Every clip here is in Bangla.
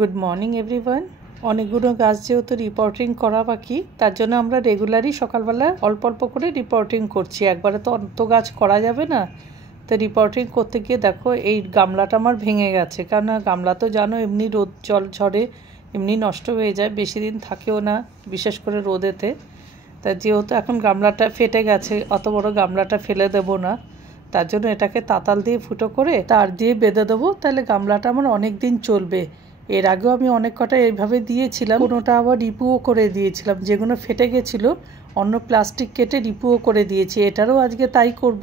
Good morning everyone. অনেকগুলো গাছ যেহেতু রিপোর্টিং করা বাকি, তার জন্য আমরা রেগুলারই সকালবেলা অল্প অল্প করে রিপোর্টিং করছি। একবারে তো অত গাছ করা যাবে না, তো রিপোর্টিং করতে গিয়ে দেখো এই গামলাটা আমার ভেঙে গেছে। কারণ গামলা তো জানো এমনি রোদ জল ঝড়ে এমনি নষ্ট হয়ে যায়, বেশি দিন থাকেও না, বিশেষ করে রোদেতে। তা যেহেতু এখন গামলাটা ফেটে গেছে, অত বড় গামলাটা ফেলে দেবো না, তার জন্য এটাকে তাতাল দিয়ে ফুটো করে তার দিয়ে বেঁধে দেবো, তাহলে গামলাটা আমার অনেক দিন চলবে। এর আগেও আমি অনেক কটা এইভাবে দিয়েছিলাম, কোনোটা আবার রিপুও করে দিয়েছিলাম। যেগুলো ফেটে গেছিলো অন্য প্লাস্টিক কেটে রিপুও করে দিয়েছি। এটারও আজকে তাই করব।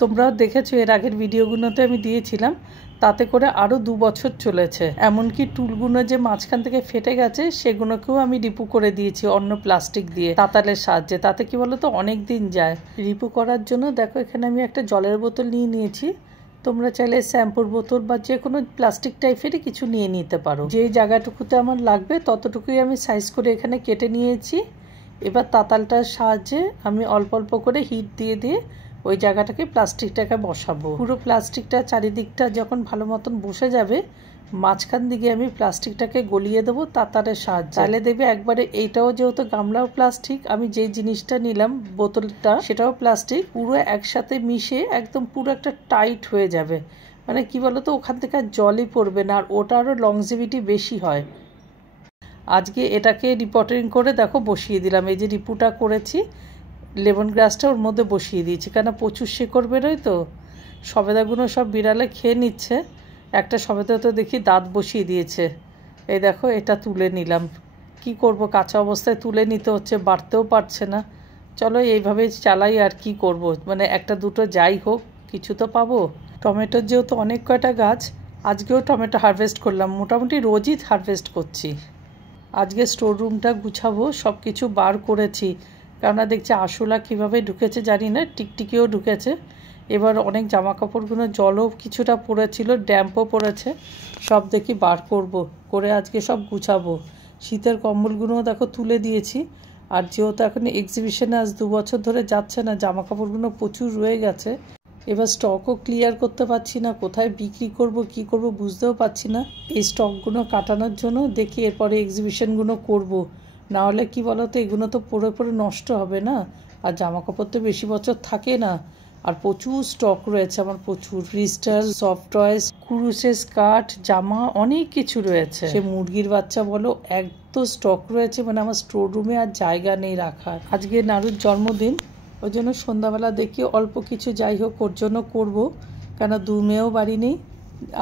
তোমরাও দেখেছো এর আগের ভিডিওগুলোতে আমি দিয়েছিলাম, তাতে করে আরও 2 বছর চলেছে। এমনকি টুলগুলো যে মাঝখান থেকে ফেটে গেছে সেগুলোকেও আমি রিপু করে দিয়েছি অন্য প্লাস্টিক দিয়ে তাতালের সাহায্যে। তাতে কি বলো তো অনেক দিন যায়। রিপু করার জন্য দেখো এখানে আমি একটা জলের বোতল নিয়েছি। তোমরা চাইলে শ্যাম্পুর বোতল বা যে কোনো প্লাস্টিক টাইপেরই কিছু নিয়ে নিতে পারো। যেই জায়গাটুকুতে আমার লাগবে ততটুকুই আমি সাইজ করে এখানে কেটে নিয়েছি। এবার তাতালটার সাহায্যে আমি অল্প অল্প করে হিট দিয়ে দিয়ে ওই জায়গাটাকে প্লাস্টিকটাকে বসাবো। পুরো প্লাস্টিকটা চারিদিকটা যখন ভালো মতন বসে যাবে, মাঝখান দিকে আমি প্লাস্টিকটাকে গলিয়ে দেবো তাতারের সাহায্যে। তাহলে দেখবে একবারে এইটাও যেহেতু গামলাও প্লাস্টিক, আমি যেই জিনিসটা নিলাম বোতলটা সেটাও প্লাস্টিক, পুরো একসাথে মিশে একদম পুরো একটা টাইট হয়ে যাবে। মানে কি বলতো, ওখান থেকে আর জলই পড়বে না, আর ওটা আরও লংজিভিটি বেশি হয়। আজকে এটাকে রিপোর্টিং করে দেখো বসিয়ে দিলাম। এই যে রিপুটা করেছি, লেমন গ্রাসটা ওর মধ্যে বসিয়ে দিয়েছি, কেন প্রচুর শেকড় বেরোয় তো। সবেদাগুলো সব বিড়ালে খেয়ে নিচ্ছে। একটা সবেদা তো দেখি দাঁত বসিয়ে দিয়েছে। এই দেখো এটা তুলে নিলাম। কি করব, কাঁচা অবস্থায় তুলে নিতে হচ্ছে, বাড়তেও পারছে না। চলো এইভাবেই চালাই, আর কি করব, মানে একটা দুটো যাই হোক কিছু তো পাবো। টমেটোর যেহেতু অনেক কয়টা গাছ, আজকেও টমেটো হারভেস্ট করলাম। মোটামুটি রোজই হারভেস্ট করছি। আজকে স্টোর রুমটা গুছাবো, সব কিছু বার করেছি। কেননা দেখছি আশুলা কীভাবে ঢুকেছে জানি না, টিকটিকিও ঢুকেছে। এবার অনেক জামা কাপড়গুলো জলও কিছুটা পড়েছিল, ড্যাম্পও পড়েছে, সব দেখি বার করব, করে আজকে সব গুছাবো। শীতের কম্বলগুলোও দেখো তুলে দিয়েছি। আর যেহেতু এখন এক্সিবিশনে আজ 2 বছর ধরে যাচ্ছে না, জামা কাপড়গুলো প্রচুর রয়ে গেছে। এবার স্টকও ক্লিয়ার করতে পারছি না, কোথায় বিক্রি করব কি করব বুঝতেও পারছি না। এই স্টকগুলো কাটানোর জন্য দেখি এরপরে এক্সিবিশনগুলো করব। না হলে কি বলতো, এগুলো তো পরে পরে নষ্ট হবে না, আর জামা কাপড় তো বেশি বছর থাকে না। আর প্রচুর স্টক রয়েছে আমার, প্রচুর ক্রিস্টাল, সফট টয়েস, কুরুশের স্কার্ট, জামা, অনেক কিছু রয়েছে। সে মুরগির বাচ্চা বলো, এত স্টক রয়েছে, মানে আমার স্টোর রুমে আর জায়গা নেই রাখার। আজকে নারুর জন্মদিন, ওই জন্য সন্ধ্যাবেলা দেখি অল্প কিছু যাই হোক ওর জন্য করবো। কেন 2 মেয়েও বাড়ি নেই,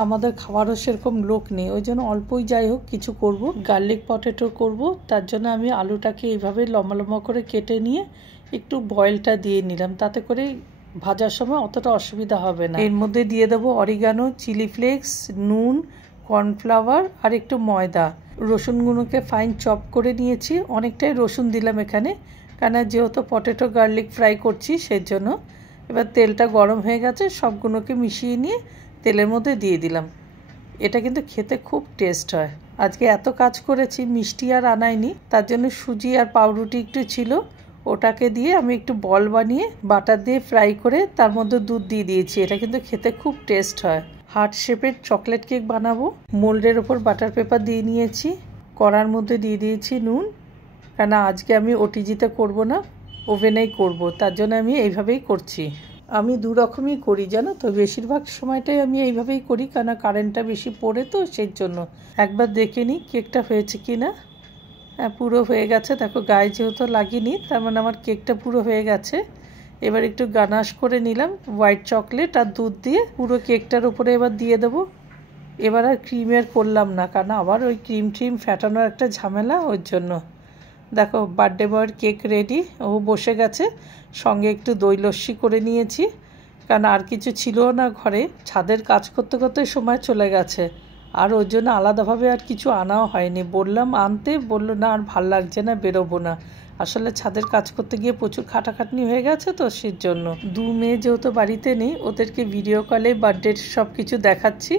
আমাদের খাবারও সেরকম লোক নেই, ওই জন্য অল্পই যাই হোক কিছু করব। গার্লিক পটেটো করব, তার জন্য আমি আলুটাকে এইভাবে লম্বা লম্বা করে কেটে নিয়ে একটু বয়েলটা দিয়ে নিলাম, তাতে করে ভাজার সময় অতটা অসুবিধা হবে না। এর মধ্যে দিয়ে দেবো অরিগানো, চিলি ফ্লেক্স, নুন, কর্নফ্লাওয়ার আর একটু ময়দা। রসুনগুলোকে ফাইন চপ করে নিয়েছি, অনেকটাই রসুন দিলাম এখানে, কেন যেহেতু পটেটো গার্লিক ফ্রাই করছি সেই জন্য। এবার তেলটা গরম হয়ে গেছে, সবগুলোকে মিশিয়ে নিয়ে তেলের মধ্যে দিয়ে দিলাম। এটা কিন্তু খেতে খুব টেস্ট হয়। আজকে এত কাজ করেছি, মিষ্টি আর আনাইনি, তার জন্য সুজি আর পাউরুটি একটু ছিল, ওটাকে দিয়ে আমি একটু বল বানিয়ে বাটার দিয়ে ফ্রাই করে তার মধ্যে দুধ দিয়ে দিয়েছি। এটা কিন্তু খেতে খুব টেস্ট হয়। হার্ট শেপের চকলেট কেক বানাবো। মোল্ডের ওপর বাটার পেপার দিয়ে নিয়েছি, কড়ার মধ্যে দিয়ে দিয়েছি নুন, কেন আজকে আমি ওটিজিতে করব না, ওভেনেই করব, তার জন্য আমি এইভাবেই করছি। আমি 2 রকমই করি জানো তো, বেশিরভাগ সময়টাই আমি এইভাবেই করি, কেন কারেন্টটা বেশি পড়ে তো সেই জন্য। একবার দেখে নিই কেকটা হয়েছে কি না। হ্যাঁ, পুরো হয়ে গেছে। দেখো গায়ে যেহেতু লাগিনি, তার মানে আমার কেকটা পুরো হয়ে গেছে। এবার একটু গানাশ করে নিলাম হোয়াইট চকলেট আর দুধ দিয়ে, পুরো কেকটার উপরে এবার দিয়ে দেবো। এবার আর ক্রিমের করলাম না, কারণ আবার ওই ক্রিম ফ্যাটানোর একটা ঝামেলা, ওর জন্য। দেখো বার্থডে বয়ের কেক রেডি, ও বসে গেছে। সঙ্গে একটু দই লস্যি করে নিয়েছি, কারণ আর কিছু ছিল না ঘরে। ছাদের কাজ করতে করতে সময় চলে গেছে, আর ওর জন্য আলাদাভাবে আর কিছু আনাও হয়নি। বললাম আনতে, বললো না আর ভাল লাগছে না, বেরোবো না। আসলে ছাদের কাজ করতে গিয়ে প্রচুর খাটাখাটনি হয়ে গেছে তো সেই জন্য। 2 মেয়ে যেহেতু বাড়িতে নেই, ওদেরকে ভিডিও কলে বার্থডের সব কিছু দেখাচ্ছি,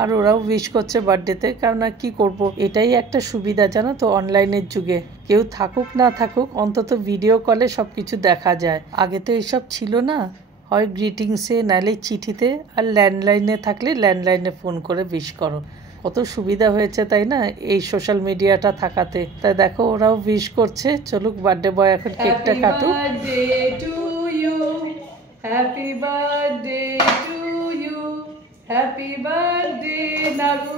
আর ওরাও উইশ করছে বার্থডেতে। কারণ আর কী করবো, এটাই একটা সুবিধা জানো তো অনলাইনের যুগে। কেউ থাকুক না থাকুক, অন্তত ভিডিও কলে সব কিছু দেখা যায়। আগে তো এইসব ছিল না, হয় গ্রিটিংসে, নাহলে চিঠিতে, আর ল্যান্ডলাইনে থাকলে ল্যান্ডলাইনে ফোন করে উইশ করো। কত সুবিধা হয়েছে তাই না এই সোশ্যাল মিডিয়াটা থাকাতে। তাই দেখো ওরাও উইশ করছে। চলুক বার্থডে বয় এখন কেকটা কাটুক। Happy birthday to you, happy birthday Naru,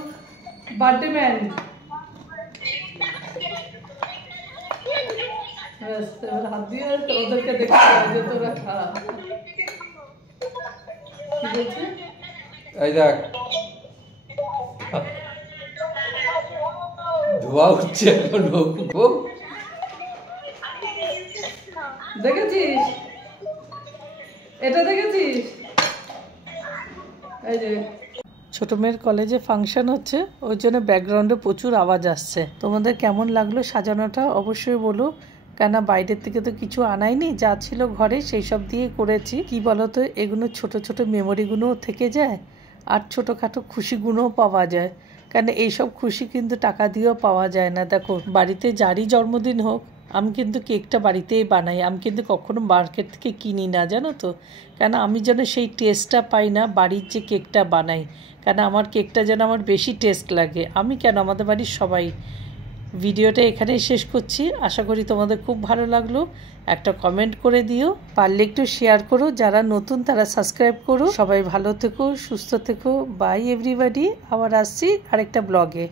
birthday man. হাত দিয়ে ওদেরকে দেখতে তোরা খা। এই দেখ ধোয়া উঠছে এখন। দেখেছিস এটা, দেখেছিস? এই যে ছোট মেয়ের কলেজে ফাংশন হচ্ছে, ওই জন্য ব্যাকগ্রাউন্ডে প্রচুর আওয়াজ আসছে। তোমাদের কেমন লাগলো সাজানোটা অবশ্যই বলো, কেন বাইরের থেকে তো কিছু আনাইনি, যা ছিল ঘরে সেই সব দিয়ে করেছি। কি বলতো, এগুলো ছোট ছোট মেমোরিগুলোও থেকে যায় আর ছোটোখাটো খুশিগুলোও পাওয়া যায়। কেন এইসব খুশি কিন্তু টাকা দিয়েও পাওয়া যায় না। দেখো বাড়িতে যারই জন্মদিন হোক, আমি কিন্তু কেকটা বাড়িতেই বানাই, আমি কিন্তু কখনো মার্কেট থেকে কিনি না, জানো তো। কেন আমি যেন সেই টেস্টটা পাই না বাড়ির যে কেকটা বানাই। কেন আমার কেকটা যেন আমার বেশি টেস্ট লাগে। আমি কেন, আমাদের বাড়ির সবাই। ভিডিওটা এখানেই শেষ করছি। আশা করি তোমাদের খুব ভালো লাগলো। একটা কমেন্ট করে দিও, পারলে একটু শেয়ার করো। যারা নতুন তারা সাবস্ক্রাইব করো। সবাই ভালো থেকো, সুস্থ থেকো। Bye everybody. আবার আসছি আরেকটা ব্লগে।